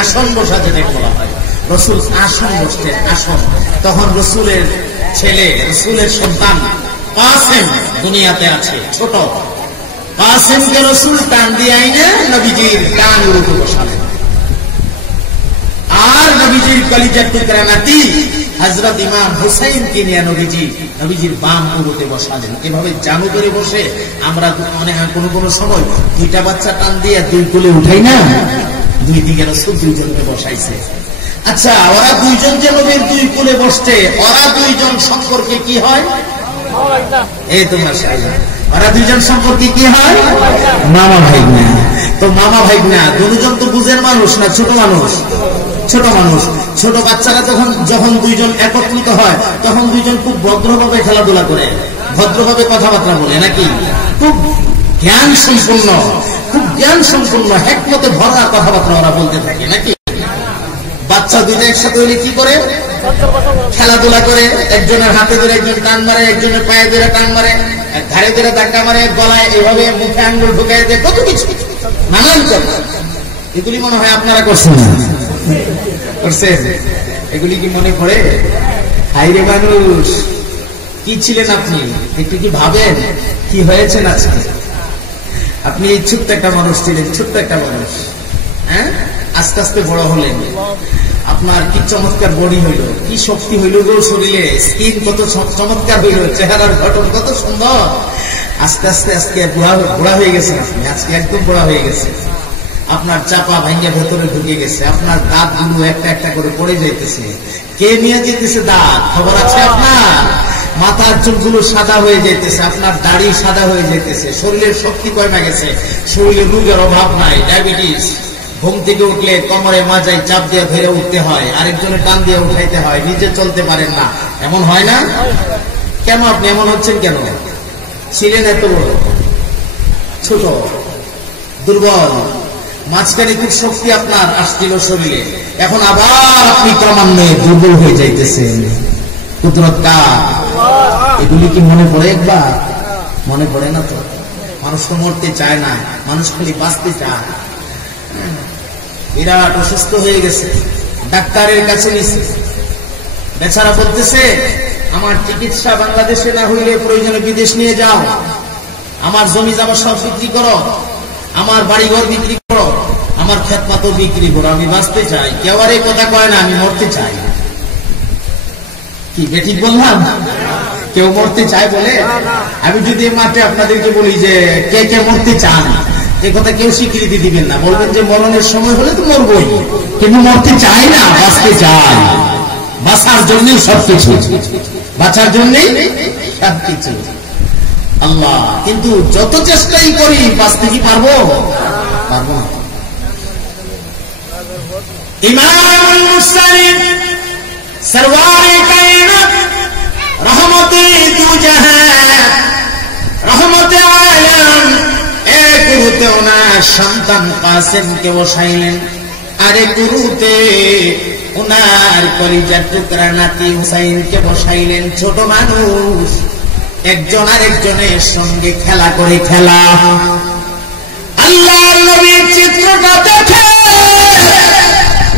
আসন বসা যেটাকে বলা হয়। রাসূল আসন বসতেন, আসন। তখন রাসূলের ছেলে, রাসূলের সন্তান কাসেম দুনিয়াতে আছে, ছোট কাসেমকে রাসূল টান দিয়ে আইনে নবীজির ডানের উপর বসালেন। আর নবীজির কলিজার টুকরা নাতি হযরত ইমাম হুসাইনকে নিয়ে নবীজির বাম কোলে বসালেন। এভাবে জানু করে বসে আমরা মনে হয় কোনো সময় দুইটা বাচ্চা টান দিয়ে দুই কোলে উঠাই না, দুই দিকে রাসূল দুইজনকে বসাইছে। আচ্ছা, ওরা দুইজন যে নবীর দুই কোলে বসছে, ওরা দুইজন সম্পর্কে কি হয়? এই তো মাশাআল্লাহ, ওরা দুইজন সম্পর্কে কি হয়? মামা ভাইগনা। তো মামা ভাইগনা দুজন তো বুঝের মানুষ না, ছোট মানুষ। ছোট বাচ্চারা যখন দুইজন একত্রিত হয়, তখন দুইজন খুব ভদ্রভাবে খেলাধুলা করে, ভদ্রভাবে কথাবার্তা বলে, নাকি? খুব জ্ঞান সম্পূর্ণ হিকমতে ভরা কথাবার্তা ওরা বলতে থাকে, নাকি? বাচ্চা দুইটা একসাথে হলে কি করে? খেলাধুলা করে, একজনের হাতে ধরে একজন টান মারে, একজনের পায়ে ধরে টান মারে, ঘাড়ে ধরে ধাক্কা মারে, গলায় এভাবে মুখে আঙ্গুল ঢুকাই দেয়, কত কিছু, নানান কথা। এগুলি মনে হয় আপনারা করছেন, এগুলি কি মনে পড়ে? হাইরে মানুষ, কি ছিলেন আপনি? একটু কি ভাবেন কি হয়েছেন আজকে? আপনি এই ছোট্ট একটা মানুষ ছিলেন, ছোট্ট একটা মানুষ, হ্যাঁ, আস্তে আস্তে বড় হলেন। আপনার কি চমৎকার বডি হইল, কি শক্তি হইল গো শরীরে, স্কিন কত চমৎকার হইল, চেহারার গঠন কত সুন্দর। আস্তে আস্তে আজকে বুড়া হয়ে গেছেন আপনি, আজকে একদম বুড়া হয়ে গেছে। আপনার চাপা ভাঙ্গা ভেতরে ঢুকে গেছে, আপনার দাঁত গুলো একটা একটা করে পড়ে যাইতেছে। কে নিয়ে যেতেছে দাঁত, খবর আছে আপনার? মাথার চুলগুলো সাদা হয়ে যাইতেছে, আপনার দাড়ি সাদা হয়ে যাইতেছে, শরীরের শক্তি কমে গেছে, শরীরে রোগের অভাব নাই, ডায়াবেটিস। ঘুম থেকে উঠলে কোমরে মাজায় চাপ দিয়ে ধরে উঠতে হয়, আরেকজনের টান দিয়ে উঠাইতে হয়, নিজে চলতে পারেন না, এমন হয় না? কেন আপনি এমন হচ্ছেন কেন? ছিলেন এত বড়, ছোট, দুর্বল, মাঝখানে খুব শক্তি আপনার আসছিল শরীরে, এখন আবার আপনি ক্রমান্বয়ে দুর্বল হয়ে যাইতেছেন। কুদরত কার? এগুলি কি মনে পড়ে একবার? মনে পড়ে না তো। মানুষ তো মরতে চায় না, মানুষ খালি বাঁচতে চায়। বিরাট অসুস্থ হয়ে গেছে, ডাক্তারের কাছে নিছে, বেচারা বলতেছে আমার চিকিৎসা বাংলাদেশে না হইলে প্রয়োজনে বিদেশ নিয়ে যাও, আমার জমি জমা সব বিক্রি করো, আমার বাড়িঘর বিক্রি করো, আমার খেতপাতও বিক্রি করো, আমি বাঁচতে চাই। কেউ আর এই কথা কয় না আমি মরতে চাই। কি ঠিক বললাম? কেউ মরতে চায় বলে? আমি যদি মাঠে আপনাদেরকে বলি যে কে কে মরতে চান, এ কথা কেউ স্বীকৃতি দিবেন না, বলবেন যে মরণের সময় হলে তো মরবই, কিন্তু মরতে চায় না, বাঁচতে চায়। বাঁচার জন্যই সবকিছু, বাঁচার জন্যই সবকিছু। আল্লাহ কিন্তু যত চেষ্টাই করি বাঁচতে কি পারবো? পারবো না। ইমামুল মুরসালিন সরওয়ারে কায়নাত রহমতে দু জাহান রহমতে আলম এক গুরুতে ওনার সন্তান কাসেমকে বসাইলেন, আরেক গুরুতে ওনার কলিজার টুকরা নাতি হুসাইনকে বসাইলেন। ছোট মানুষ, একজন আরেকজনের সঙ্গে খেলা করে খেলা। আল্লাহর নবীর চিত্রটা দেখে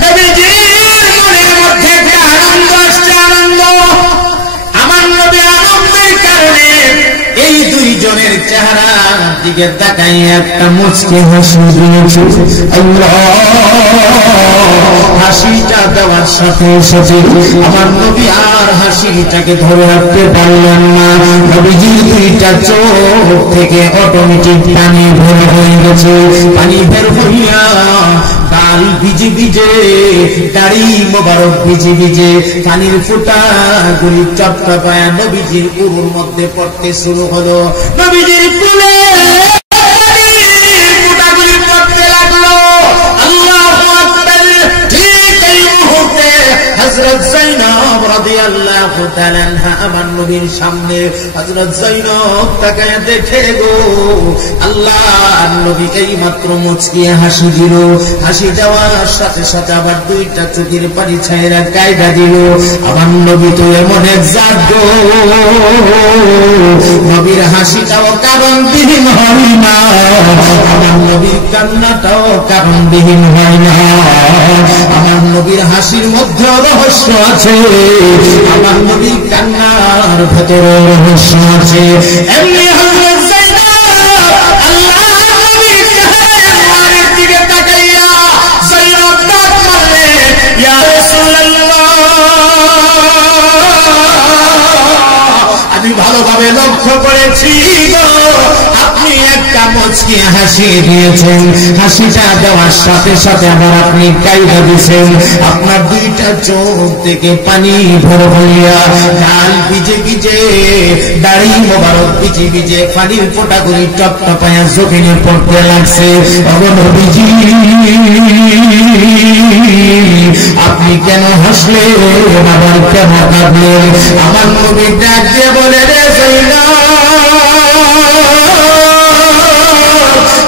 নবীজির মনের মধ্যে একটা আনন্দ আসছে, আনন্দ। আমার নবী আনন্দের কারণে এই দুইজনের চেহারার দিকে তাকাই একটা মুচকি হাসি দিয়েছে। আল্লাহ হাসিটা দেওয়ার সাথে সাথে আমার নবী আর হাসিটাকে ধরে রাখতে পারলেন না। নবীজির দুইটা চোখ থেকে অটোমেটিক পানি বের হয়ে গেছে। পানি বের হইয়া গাল ভিজে ভিজে, দাড়ি মোবারক ভিজে ভিজে, পানির ফোঁটা গুলি চটকা পায়া নবীজির উরুর মধ্যে পড়তে শুরু হলো। নবীজির কুলে হযরত যায়েনব রাদিয়াল্লাহু তাআলা আনহা আমার নবীর সামনে। হযরত যায়েনব তাকায় দেখে গো আল্লাহর নবী এই মাত্র মুচকিয়ে হাসি দিল। হাসি দেওয়ার সাথে সাথে আবার দুইটা চোখের পানি ছাইরা কায়দা দিল। আমার নবী তো এমন এক জাত গো, নবীর হাসিটাও কারণবিহীন হয় না, আমার নবীর কান্নাটাও কারণবিহীন হয় না। আমার নবীর হাসির মধ্যে রহস্য আছে, আমার নবীর কান্নার ভেতরে রহস্য আছে। এমনি হযরত যায়েনব আল্লাহর নবীর চেহারার দিকে তাকাইয়া যায়েনব ডাক মারলে, ইয়া রাসূলুল্লাহ, আমি ভালোভাবে লক্ষ্য করেছি গো আপনি একটা মুচকি হাসি দিয়েছেন। হাসিটা দেওয়ার সাথে সাথে আবার আপনি কায়দা দিয়েছেন। আপনার দুইটা চোখ থেকে পানি ভর হইয়া, গাল ভিজে ভিজে, দাড়ি মোবারক ভিজে ভিজে, পানির ফোঁটাগুলি টপটপায়া জমিনে পড়তে লাগছে। নবীজি আপনি কেন হাসলেন, আবার কেন কাঁদলেন? আমার নবী ডাক দিয়ে বলে, রে যায়েনব,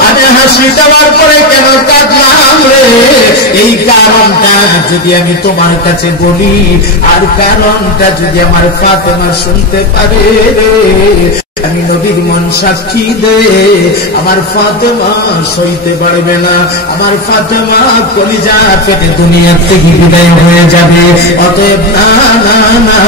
আমি হাসি দেওয়ার পরে কেন কাঁদলাম রে? এই কারণটা যদি আমি তোমার কাছে বলি, আর কারণটা যদি আমার ফাতেমা শুনতে পারে, আমি নবীর মন সাক্ষী দে, আমার ফাতেমা সইতে পারবে না, আমার ফাতেমা কলিজা পেটে দুনিয়া থেকে বিদায় হয়ে যাবে। অতএব না না না,